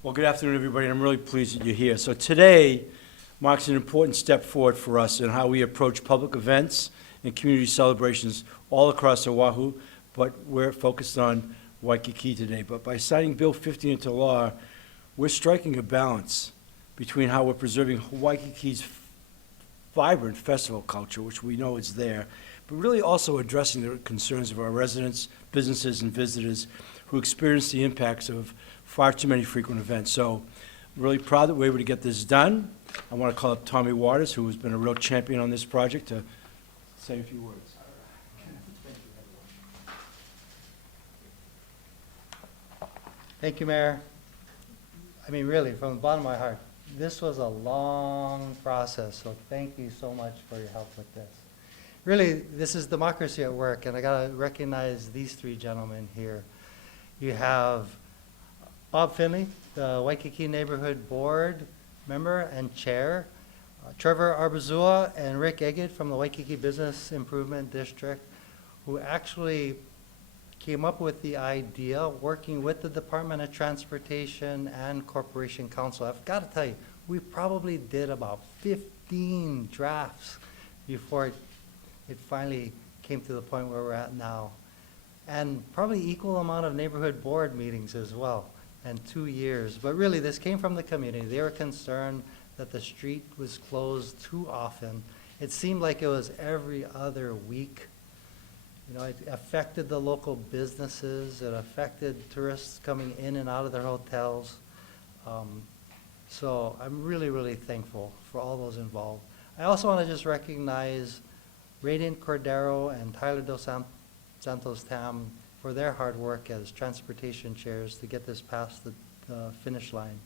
Well, good afternoon, everybody, and I'm really pleased that you're here. So today marks an important step forward for us in how we approach public events and community celebrations all across Oʻahu, but we're focused on Waikīkī today. But by signing Bill 50 into law, we're striking a balance between how we're preserving Waikiki's vibrant festival culture, which we know is there, but really also addressing the concerns of our residents, businesses, and visitors who experience the impacts of far too many frequent events. So I'm really proud that we're able to get this done. I want to call up Tommy Waters, who has been a real champion on this project, to say a few words. Thank you, Mayor. I mean, really, from the bottom of my heart, this was a long process, so thank you so much for your help with this. Really, this is democracy at work, and I gotta recognize these three gentlemen here. You have Bob Finley, the Waikīkī Neighborhood Board member and chair, Trevor Arbazua and Rick Blangiardi from the Waikīkī Business Improvement District, who actually came up with the idea, working with the Department of Transportation and Corporation Council. I've got to tell you, we probably did about 15 drafts before it finally came to the point where we're at now. And probably equal amount of neighborhood board meetings as well, and 2 years. But really, this came from the community. They were concerned that the street was closed too often. It seemed like it was every other week. You know, it affected the local businesses. It affected tourists coming in and out of their hotels. So I'm really, really thankful for all those involved. I also want to just recognize Radiant Cordero and Tyler Dos Santos Tam for their hard work as transportation chairs to get this past the finish line.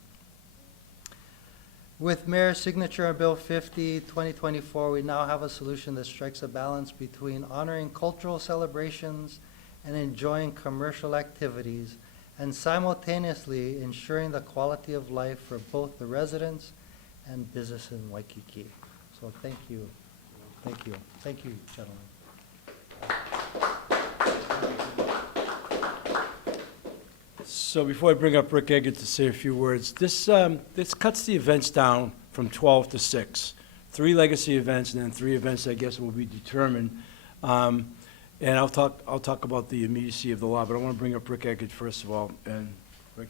With Mayor's signature on Bill 50, 2024, we now have a solution that strikes a balance between honoring cultural celebrations and enjoying commercial activities, and simultaneously ensuring the quality of life for both the residents and business in Waikīkī. So thank you. Thank you. Thank you, gentlemen. So before I bring up Rick Blangiardi to say a few words, this cuts the events down from 12 to 6. 3 legacy events and then 3 events I guess will be determined. And I'll talk about the immediacy of the law, but I want to bring up Rick Blangiardi first of all. And Rick.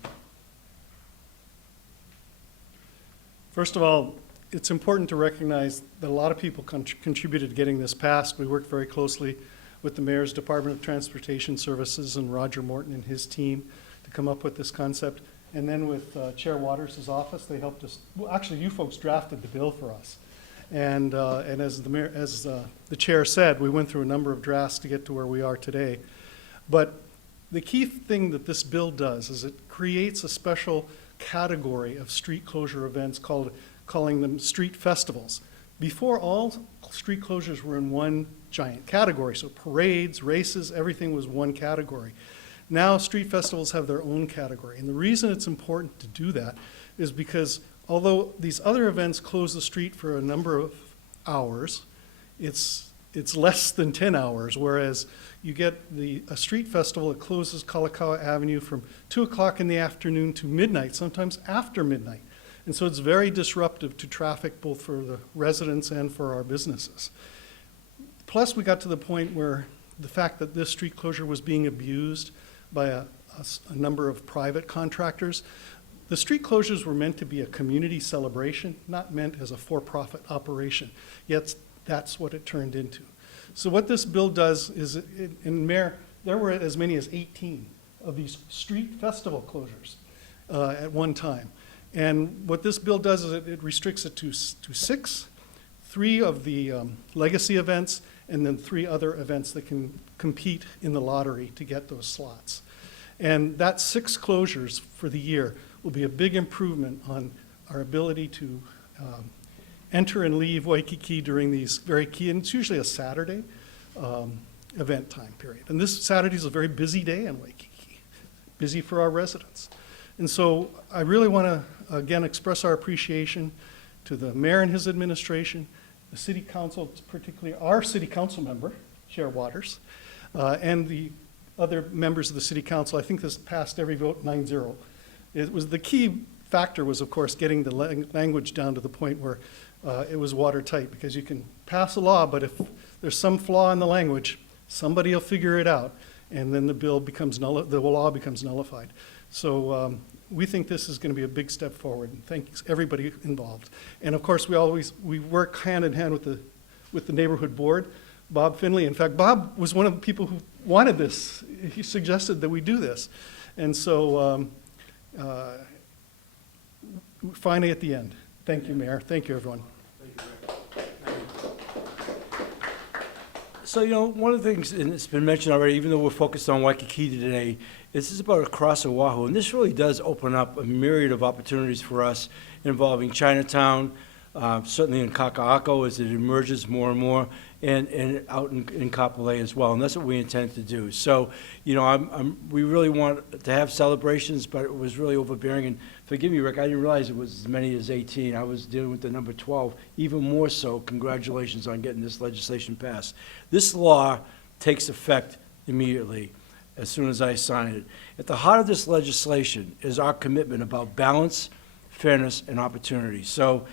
First of all, it's important to recognize that a lot of people contributed to getting this passed. We worked very closely with the Mayor's Department of Transportation Services and Roger Morton and his team to come up with this concept. And then with Chair Waters' office, they helped us. Well, actually, you folks drafted the bill for us. And as the chair said, we went through a number of drafts to get to where we are today. But the key thing that this bill does is it creates a special category of street closure events calling them street festivals. Before, all street closures were in one giant category. So parades, races, everything was one category. Now street festivals have their own category. And the reason it's important to do that is because although these other events close the street for a number of hours, it's less than 10 hours, whereas you get a street festival that closes Kalakaua Avenue from 2 o'clock in the afternoon to midnight, sometimes after midnight. And so it's very disruptive to traffic, both for the residents and for our businesses. Plus, we got to the point where the fact that this street closure was being abused by a number of private contractors. The street closures were meant to be a community celebration, not meant as a for-profit operation. Yet that's what it turned into. So what this bill does is, and Mayor, there were as many as 18 of these street festival closures at one time. And what this bill does is it restricts it to 6, 3 of the legacy events, and then 3 other events that can compete in the lottery to get those slots. And that 6 closures for the year will be a big improvement on our ability to enter and leave Waikīkī during these very key, and it's usually a Saturday event time period. And this Saturday is a very busy day in Waikīkī, busy for our residents. And so I really want to, again, express our appreciation to the mayor and his administration, the city council, particularly our city council member, Chair Waters, and the other members of the city council. I think this passed every vote 9-0. It was the key factor was, of course, getting the language down to the point where it was watertight, because you can pass a law, but if there's some flaw in the language, somebody will figure it out, and then the bill becomes the law becomes nullified. So we think this is going to be a big step forward, and thanks everybody involved. And of course, we work hand in hand with the neighborhood board. Bob Finley, in fact, Bob was one of the people who wanted this. He suggested that we do this, and so finally at the end. Thank you, Mayor. Thank you, everyone. So, one of the things, and it's been mentioned already, even though we're focused on Waikīkī today, this is about across Oʻahu, and this really does open up a myriad of opportunities for us involving Chinatown, certainly in Kaka as it emerges more and more, and out in Kapolei as well, and that's what we intend to do. So, we really want to have celebrations, but it was really overbearing, and forgive me, Rick, I didn't realize it was as many as 18. I was dealing with the number 12, even more so. Congratulations on getting this legislation passed. This law takes effect immediately as soon as I sign it. At the heart of this legislation is our commitment about balance, fairness, and opportunity. So,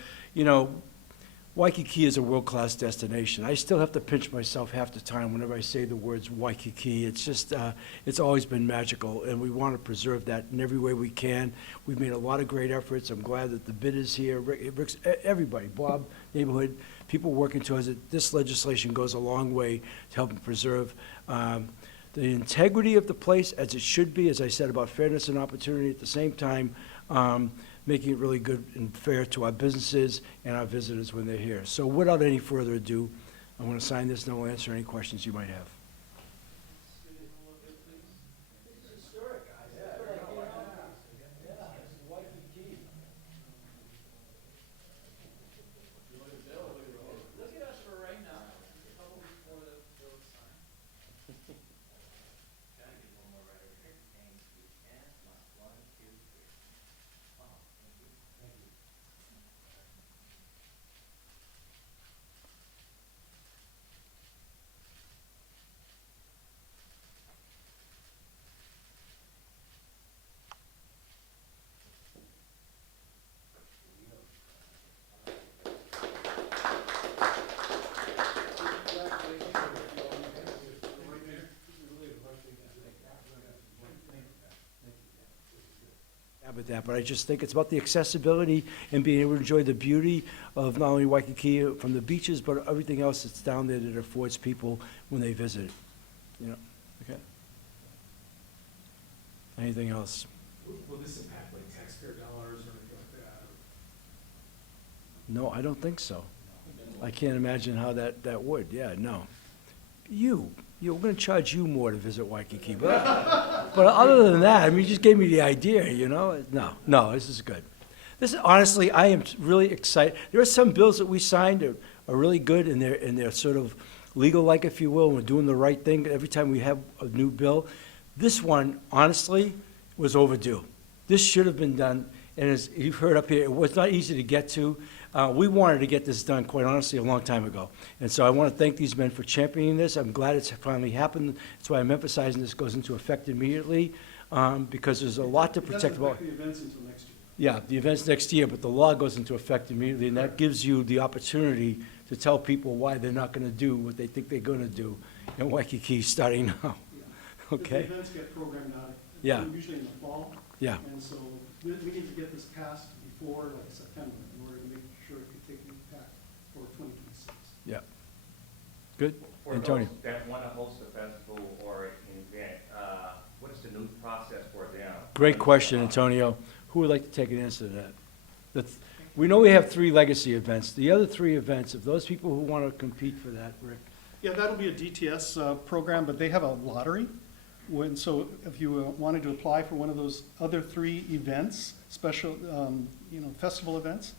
Waikīkī is a world-class destination. I still have to pinch myself half the time whenever I say the words Waikīkī. It's just, it's always been magical, and we want to preserve that in every way we can. We've made a lot of great efforts. I'm glad that the bid is here. Rick's, everybody, Bob, neighborhood, people working towards it. This legislation goes a long way to helping preserve the integrity of the place as it should be, as I said, about fairness and opportunity, at the same time making it really good and fair to our businesses and our visitors when they're here. So without any further ado, I'm going to sign this and I will answer any questions you might have. With that, but I just think it's about the accessibility and being able to enjoy the beauty of not only Waikīkī from the beaches, but everything else that's down there that affords people when they visit. Okay. Anything else? Will this impact like taxpayer dollars or anything like that? No, I don't think so. I can't imagine how that would. Yeah, no. We're going to charge you more to visit Waikīkī. But other than that, I mean, you just gave me the idea, No, this is good. Honestly, I am really excited. There are some bills that we signed that are really good, and they're sort of legal-like, if you will. We're doing the right thing every time we have a new bill. This one, honestly, was overdue. This should have been done, and as you've heard up here, it was not easy to get to. We wanted to get this done, quite honestly, a long time ago. And so I want to thank these men for championing this. I'm glad it's finally happened. That's why I'm emphasizing this goes into effect immediately, because there's a lot to protect about. It doesn't affect the events until next year. Yeah, the event's next year, but the law goes into effect immediately, and that gives you the opportunity to tell people why they're not going to do what they think they're going to do in Waikīkī starting now. Yeah. Okay? The events get programmed out, Yeah. usually in the fall. Yeah. And so we need to get this passed before like September in order to make sure it can take impact for 2026. Yeah. Good. For Antonio. those that want to host a festival or an event, what is the new process for them? Great question, Antonio. Who would like to take an answer to that? We know we have 3 legacy events. The other 3 events, if those people who want to compete for that, Rick. Yeah, that'll be a DTS program, but they have a lottery. So if you wanted to apply for one of those other 3 events, special, festival events,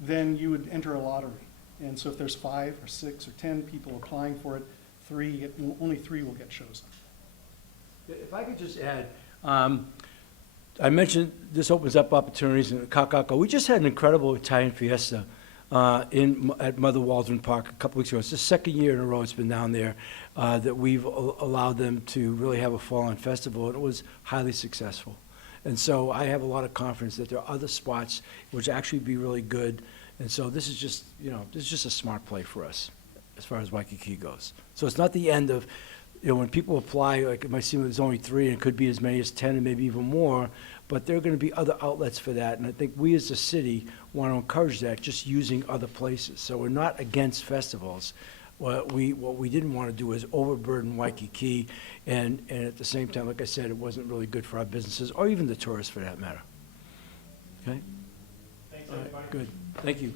then you would enter a lottery. And so if there's 5 or 6 or 10 people applying for it, only 3 will get chosen. If I could just add, I mentioned this opens up opportunities in Kaka. We just had an incredible Italian fiesta at Mother Waldron Park a couple weeks ago. It's the 2nd year in a row it's been down there that we've allowed them to really have a fall-on festival, and it was highly successful. And so I have a lot of confidence that there are other spots which actually be really good. And so this is just, this is just a smart play for us as far as Waikīkī goes. So it's not the end of, when people apply, like it might seem there's only 3 and it could be as many as 10 and maybe even more, but there are going to be other outlets for that. And I think we as a city want to encourage that, just using other places. So we're not against festivals. What we didn't want to do is overburden Waikīkī, and at the same time, like I said, it wasn't really good for our businesses, or even the tourists for that matter. Okay? Thanks, All right, everybody. good. Thank you.